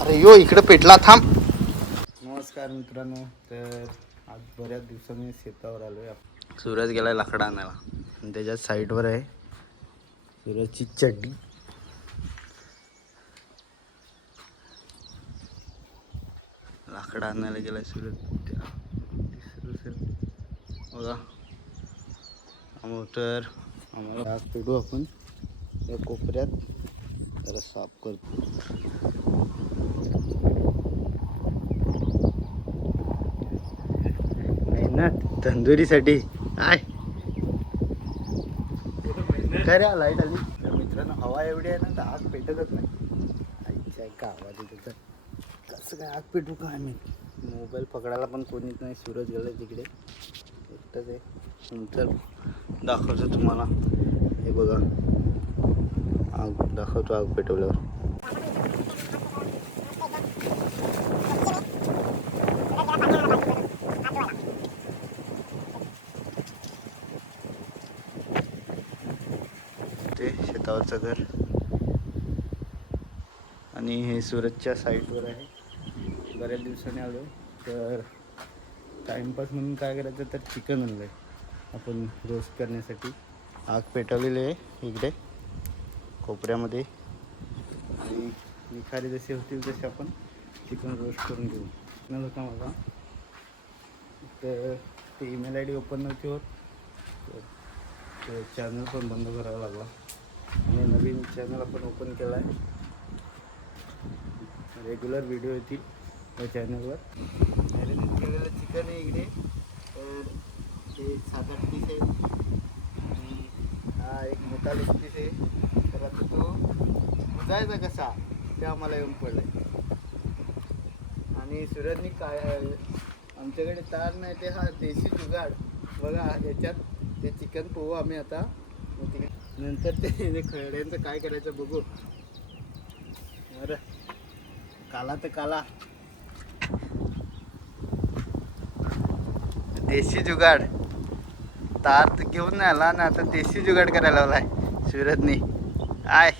अरे यो इकडे पेटला, थांब. नमस्कार मित्रांनो. तर आज बऱ्याच दिवसांनी शेतावर आलो आहे. सूरज गेलाय लाकडं आणायला आणि त्याच्या साईडवर आहे सूरजची चड्डी. लाकडं आणायला गेलाय सूरज. बघा तर आम्हाला आज पेटू आपण या कोपऱ्यात जरा साफ करतो. तंदुरीसाठी काय काय रे लाईट आली. तर मित्रांनो हवा एवढी आहे ना तर आग पेटतच नाही. आईच्या का आवाज येतो. कसं काय आग पेटू का आम्ही. मोबाईल पकडायला पण कोणीच नाही. सूरज गेला तिकडे एकटंच आहे. नंतर दाखवतो तुम्हाला. हे बघा आग दाखवतो आग पेटवल्यावर. ते शेतावरचं घर आणि हे सूरजच्या साईडवर आहे. बऱ्याच दिवसांनी आलो तर टाइमपास म्हणून काय करायचं तर चिकन आणलं आहे आपण रोस्ट करण्यासाठी. आग पेटवलेली आहे इकडे कोपऱ्यामध्ये आणि निखारे जसे होतील तसे आपण चिकन रोस्ट करून घेऊ. न होता मला तर ते ईमेल आय डी ओपन नव्हती होत तर चॅनल पण बंद करावा लागला आणि नवीन चॅनल आपण ओपन केला आहे. रेग्युलर व्हिडिओ येतील त्या चॅनलवर. मॅरिनेट केलेलं चिकन आहे इकडे. तर ते 7-8 पीस आहेत आणि हा एक मोठा लेग पीस आहे. तर आता तो बुजायचा कसा ते आम्हाला येऊन पडलं आहे. आणि सूरजनी काय आमच्याकडे तार नाही ते हा देशी जुगाड बघा. याच्यात ते चिकन पोहू आम्ही आता. नंतर ते खड्यांचं काय करायचं बघू. बरं काला तर काला देशी जुगाड. तार तर घेऊन नाही आला ना आता देशी जुगाड करायला लावलाय सूरजनी. आय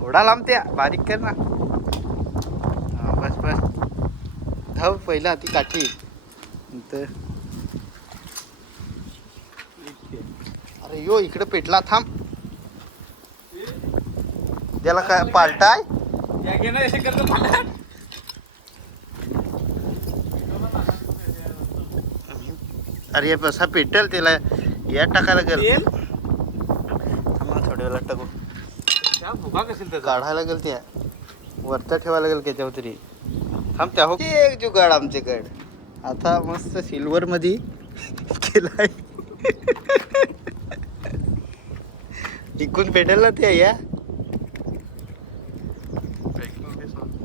थोडा लांब त्या बारीक कर ना. हां बस बस धाव पहिला ती काठी नंतर. अरे यो इकडे पेटला, थांब. त्याला काय पालटाय. अरे बसा पेटेल त्याला या टाकायला गेल. थोड्या वेळा टाकू काढायला गेल त्या वरता ठेवायला गेल त्याच्यावर तरी. थांब त्या हो एक जुगाड आमच्याकडे आता मस्त सिल्वर मध्ये केलाय. टिकून भेटेल ना ते. या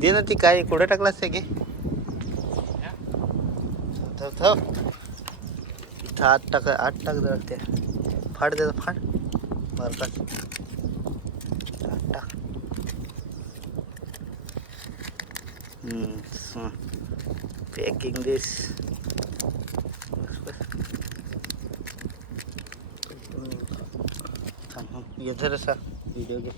दे ना ती काय कुठे टाकलास ते की इथं आठ टाक जरा त्या फाड द्यायचा फाड बारका टाक. पॅकिंग दिस येतं असा व्हिडिओ घे.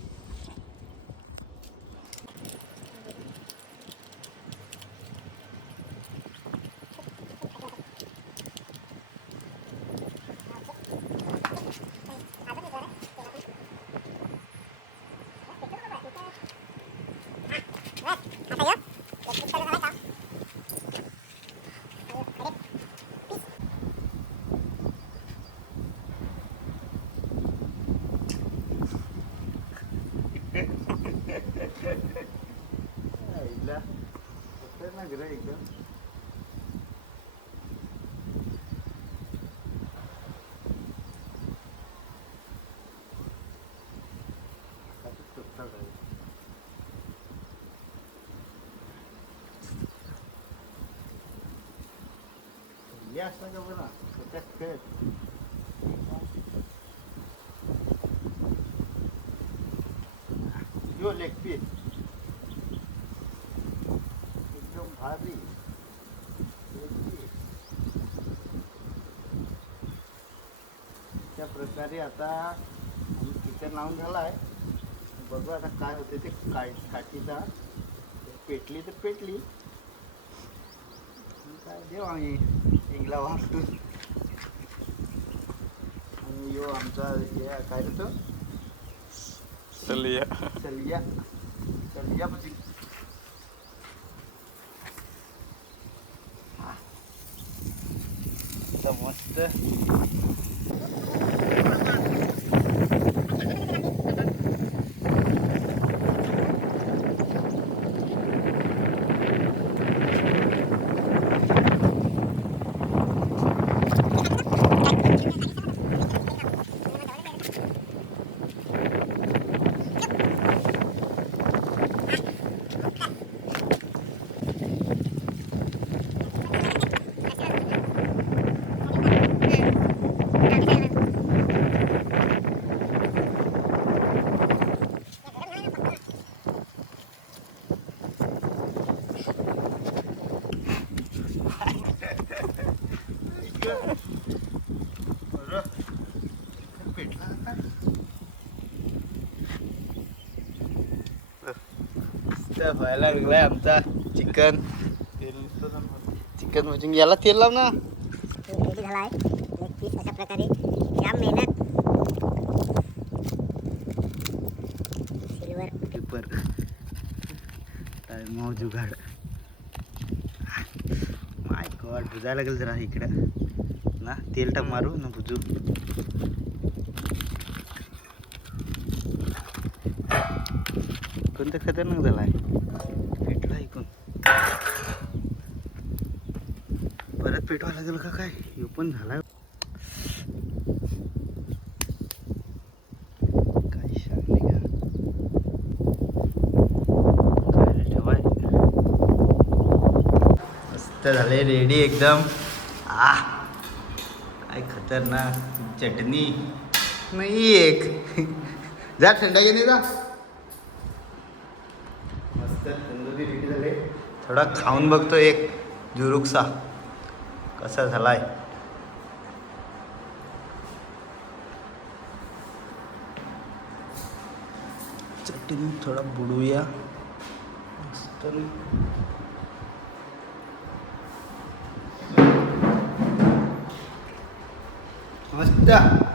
एकदम असला का बघा त्याच्यात खेळ. यो लेग पीस एकदम भारी. त्या प्रकारे आता आम्ही चिकन लावून झाला आहे. बघू आता काय होते ते काठीचा पेटली तर पेटली काय देऊ आम्ही इंगला वाटतो आणि यो आमचा हे काय रे तो चलिया चलिया चलिया भजी आता मस्त पेटला आता व्हायला लागलाय आमचा चिकन चिकन म्हणजे याला तेल लाव ना रेडी झाला आहे एक पीस अशा प्रकारे जाम मेहनत सिल्वर पेपर टाइम जुगाड माय गॉड भुजायला लागेल जरा इकडं ना तेल टाक मारू ना भुजू कोणतं खतरनाक झाला आहे पेटला ऐकून परत पेटवा लागेल का काय हे पण झाला काय शांती का काय ठेवाय मस्त झाले रेडी एकदम काय खतरनाक चटणी नाही एक जा थंडा घेणे जा मस्त तंदुरी रेडी झाले थोडा खाऊन बघतो एक जुरुकसा कसा झालाय चटणी थोडा बुडूया मस्त मस्त